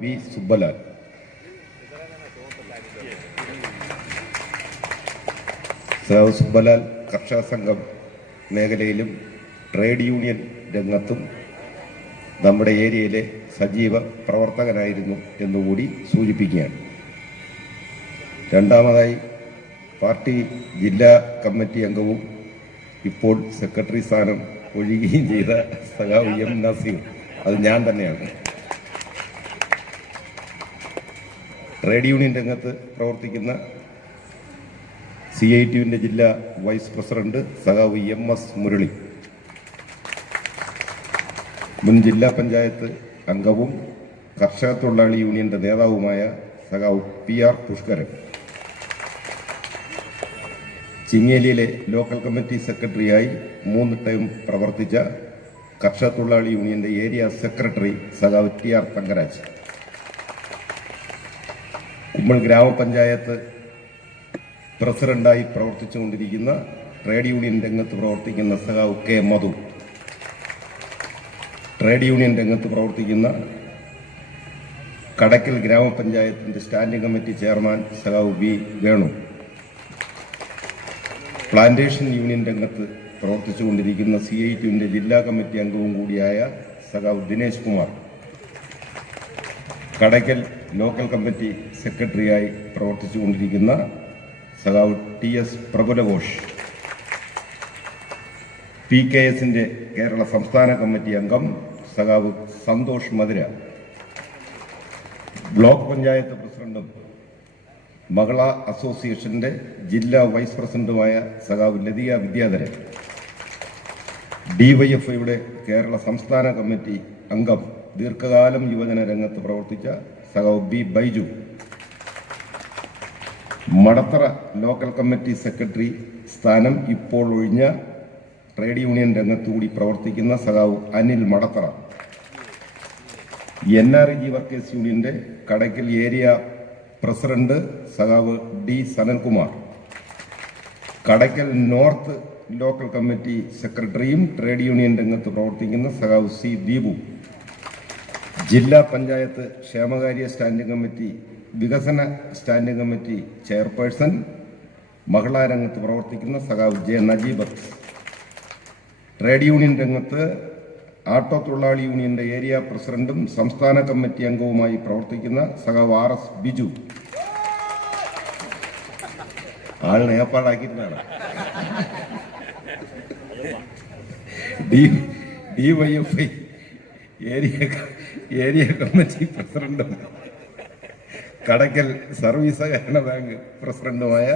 V സുബ്ബലാൽ. സാവ് സുബ്ബലാൽ കർഷക സംഘം മേഖലയിലും ട്രേഡ് യൂണിയൻ രംഗത്തും നമ്മുടെ ഏരിയയിലെ സജീവ പ്രവർത്തകനായിരുന്നു എന്നുകൂടി സൂചിപ്പിക്കുകയാണ്. രണ്ടാമതായി പാർട്ടി ജില്ലാ കമ്മിറ്റി അംഗവും ഇപ്പോൾ സെക്രട്ടറി സ്ഥാനം ഒഴിയുകയും ചെയ്ത സഖാവ് എം നസീർ. അത് ഞാൻ തന്നെയാണ്. ട്രേഡ് യൂണിയൻ രംഗത്ത് പ്രവർത്തിക്കുന്ന സി ഐ ടിയുവിന്റെ ജില്ലാ വൈസ് പ്രസിഡന്റ് സഖാവ് എം എസ് മുരളി മുൻ ജില്ലാ പഞ്ചായത്ത് അംഗവും കർഷക തൊഴിലാളി യൂണിയന്റെ നേതാവുമായ സഖാവ് പി ആർ പുഷ്കരൻ ചിങ്ങേലിയിലെ ലോക്കൽ കമ്മിറ്റി സെക്രട്ടറിയായി മൂന്ന് ടൈം പ്രവർത്തിച്ച കർഷക തൊഴിലാളി യൂണിയന്റെ ഏരിയ സെക്രട്ടറി സഖാവ് ടി ആർ തങ്കരാജ്. കുമ്മൾ ഗ്രാമപഞ്ചായത്ത് പ്രസിഡന്റായി പ്രവർത്തിച്ചുകൊണ്ടിരിക്കുന്ന ട്രേഡ് യൂണിയൻ രംഗത്ത് പ്രവർത്തിക്കുന്ന സഖാവ് കെ മധു. ട്രേഡ് യൂണിയൻ രംഗത്ത് പ്രവർത്തിക്കുന്ന കടക്കൽ ഗ്രാമപഞ്ചായത്തിന്റെ സ്റ്റാൻഡിംഗ് കമ്മിറ്റി ചെയർമാൻ സഖാവ് ബി വേണു. പ്ലാന്റേഷൻ യൂണിയൻ രംഗത്ത് പ്രവർത്തിച്ചുകൊണ്ടിരിക്കുന്ന സി ഐ ടുവിന്റെ ജില്ലാ കമ്മിറ്റി അംഗവും കൂടിയായ സഖാവ് ദിനേശ് കുമാർ. കടക്കൽ ലോക്കൽ കമ്മിറ്റി സെക്രട്ടറിയായി പ്രവർത്തിച്ചുകൊണ്ടിരിക്കുന്ന സഖാവ് T S Prabulaghosh P K എസിന്റെ കേരള സംസ്ഥാന കമ്മിറ്റി അംഗം സഖാവ് സന്തോഷ് മധുര ബ്ലോക്ക് പഞ്ചായത്ത് പ്രസിഡന്റും മകള അസോസിയേഷന്റെ ജില്ലാ വൈസ് പ്രസിഡന്റുമായ സഖാവ് ലതിക വിദ്യാധരൻ ഡിവൈഎഫ്ഐയുടെ കേരള സംസ്ഥാന കമ്മിറ്റി അംഗം ദീർഘകാലം യുവജന രംഗത്ത് പ്രവർത്തിച്ച സഖാവ് B Baiju Madathara local committee secretary സ്ഥാനം ഇപ്പോൾ ഒഴിഞ്ഞ ട്രേഡ് യൂണിയൻ രംഗത്തുകൂടി പ്രവർത്തിക്കുന്ന സഖാവ് Anil Madathara. N R G workers യൂണിയന്റെ കടയ്ക്കൽ ഏരിയ പ്രസിഡന്റ് സഖാവ് D Sanalkumar. Kadakkal north local committee സെക്രട്ടറിയും ട്രേഡ് യൂണിയൻ രംഗത്ത് പ്രവർത്തിക്കുന്ന സഖാവ് സി ദീപു. ജില്ലാ പഞ്ചായത്ത് ക്ഷേമകാര്യ സ്റ്റാൻഡിംഗ് കമ്മിറ്റി വികസന സ്റ്റാൻഡിംഗ് കമ്മിറ്റി ചെയർപേഴ്സൺ മഹിളാ രംഗത്ത് പ്രവർത്തിക്കുന്ന സഖാവ് ജെ നജീബ് ട്രേഡ് യൂണിയൻ രംഗത്ത് ആട്ടോ തൊഴിലാളി യൂണിയന്റെ ഏരിയ പ്രസിഡന്റും സംസ്ഥാന കമ്മിറ്റി അംഗവുമായി പ്രവർത്തിക്കുന്ന സഖാവ് ആർ എസ് ബിജു. ആളിനെ ഏർപ്പാടാക്കിയിരുന്നാണ് D D Y F I area area committee പ്രസിഡന്റും കടക്കൽ സർവീസ് സഹകരണ ബാങ്ക് പ്രസിഡന്റുമായ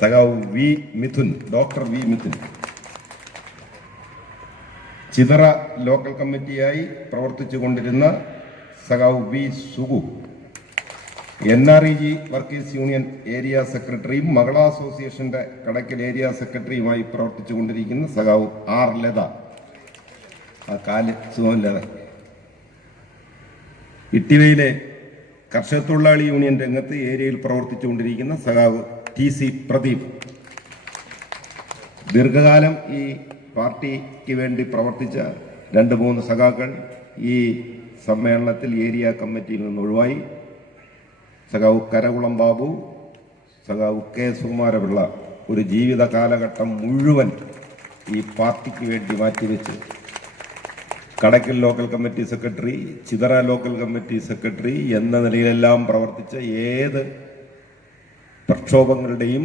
സഖാവ് V Mithun doctor V Mithun. Chithara local കമ്മിറ്റിയായി പ്രവർത്തിച്ചു കൊണ്ടിരുന്ന സഖാവ് V Sugu N R E G workers union area സെക്രട്ടറിയും മകള അസോസിയേഷന്റെ കടക്കൽ ഏരിയ സെക്രട്ടറിയുമായി പ്രവർത്തിച്ചു കൊണ്ടിരിക്കുന്ന സഖാവ് ആർ ലത. കാൽ സുഖമില്ലാതെ. ഇട്ടിവയിലെ കർഷക തൊഴിലാളി യൂണിയൻ രംഗത്ത് ഏരിയയിൽ പ്രവർത്തിച്ചുകൊണ്ടിരിക്കുന്ന സഖാവ് ടി സി പ്രദീപ്. ദീർഘകാലം ഈ പാർട്ടിക്ക് വേണ്ടി പ്രവർത്തിച്ച രണ്ട് മൂന്ന് സഖാക്കൾ ഈ സമ്മേളനത്തിൽ ഏരിയ കമ്മിറ്റിയിൽ നിന്ന് ഒഴിവായി. സഖാവ് കരകുളം ബാബു സഖാവ് കെ സുകുമാരപിള്ള ഒരു ജീവിത കാലഘട്ടം മുഴുവൻ ഈ പാർട്ടിക്ക് വേണ്ടി മാറ്റിവെച്ച് Kadakkal local committee secretary Chithara local committee secretary എന്ന നിലയിലെല്ലാം പ്രവർത്തിച്ച ഏത് പ്രക്ഷോഭങ്ങളുടെയും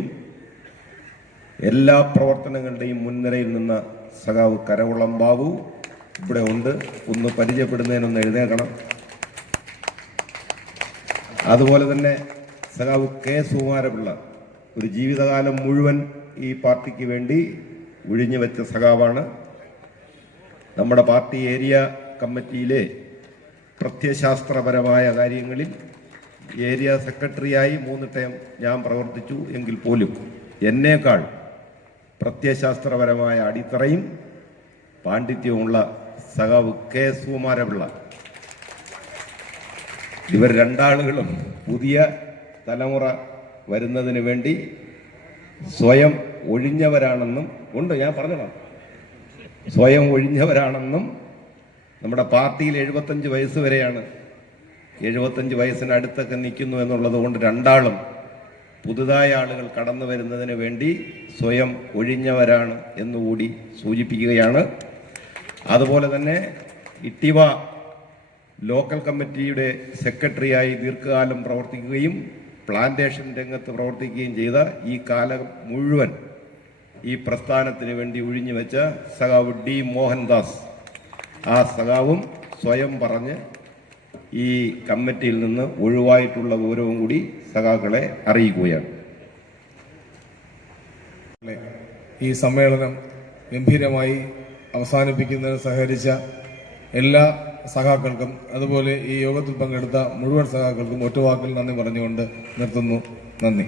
എല്ലാ പ്രവർത്തനങ്ങളുടെയും മുൻനിരയിൽ നിന്ന സഖാവ് കരകുളം ബാബു ഇവിടെ ഉണ്ട്. ഒന്ന് പരിചയപ്പെടുന്നതിനൊന്ന് എഴുന്നേക്കണം അതുപോലെ തന്നെ സഖാവ് കെ സുകുമാരപിള്ള ഒരു ജീവിതകാലം മുഴുവൻ ഈ പാർട്ടിക്ക് വേണ്ടി ഒഴിഞ്ഞു വെച്ച സഖാവാണ്. നമ്മുടെ പാർട്ടി ഏരിയ കമ്മിറ്റിയിലെ പ്രത്യശാസ്ത്രപരമായ കാര്യങ്ങളിൽ ഏരിയ സെക്രട്ടറിയായി മൂന്ന് ടൈം ഞാൻ പ്രവർത്തിച്ചു എങ്കിൽ പോലും എന്നേക്കാൾ പ്രത്യശാസ്ത്രപരമായ അടിത്തറയും പാണ്ഡിത്യവുമുള്ള സഖാവ് കെ സുകുമാരപിള്ള. ഇവർ രണ്ടാളുകളും പുതിയ തലമുറ വരുന്നതിന് വേണ്ടി സ്വയം ഒഴിഞ്ഞവരാണെന്നും ഉണ്ട്. ഞാൻ പറഞ്ഞതാണ്. സ്വയം ഒഴിഞ്ഞവരാണെന്നും നമ്മുടെ പാർട്ടിയിൽ എഴുപത്തഞ്ച് വയസ്സ് വരെയാണ്. എഴുപത്തഞ്ച് വയസ്സിനടുത്തൊക്കെ നിൽക്കുന്നു എന്നുള്ളത് കൊണ്ട് രണ്ടാളും പുതുതായ ആളുകൾ കടന്നു വരുന്നതിന് വേണ്ടി സ്വയം ഒഴിഞ്ഞവരാണ് എന്നുകൂടി സൂചിപ്പിക്കുകയാണ്. അതുപോലെ തന്നെ ഇട്ടിവ ലോക്കൽ കമ്മിറ്റിയുടെ സെക്രട്ടറിയായി ദീർഘകാലം പ്രവർത്തിക്കുകയും പ്ലാന്റേഷൻ രംഗത്ത് പ്രവർത്തിക്കുകയും ചെയ്ത ഈ കാലം മുഴുവൻ ഈ പ്രസ്ഥാനത്തിന് വേണ്ടി ഒഴിഞ്ഞു വെച്ച സഖാവ് ഡി മോഹൻദാസ്. ആ സഖാവും സ്വയം പറഞ്ഞ് ഈ കമ്മിറ്റിയിൽ നിന്ന് ഒഴിവായിട്ടുള്ള വിവരവും കൂടി സഖാക്കളെ അറിയിക്കുകയാണ്. ഈ സമ്മേളനം ഗംഭീരമായി അവസാനിപ്പിക്കുന്നതിന് സഹകരിച്ച എല്ലാ സഖാക്കൾക്കും അതുപോലെ ഈ യോഗത്തിൽ പങ്കെടുത്ത മുഴുവൻ സഖാക്കൾക്കും ഒറ്റവാക്കിൽ നന്ദി പറഞ്ഞുകൊണ്ട് നിർത്തുന്നു. നന്ദി.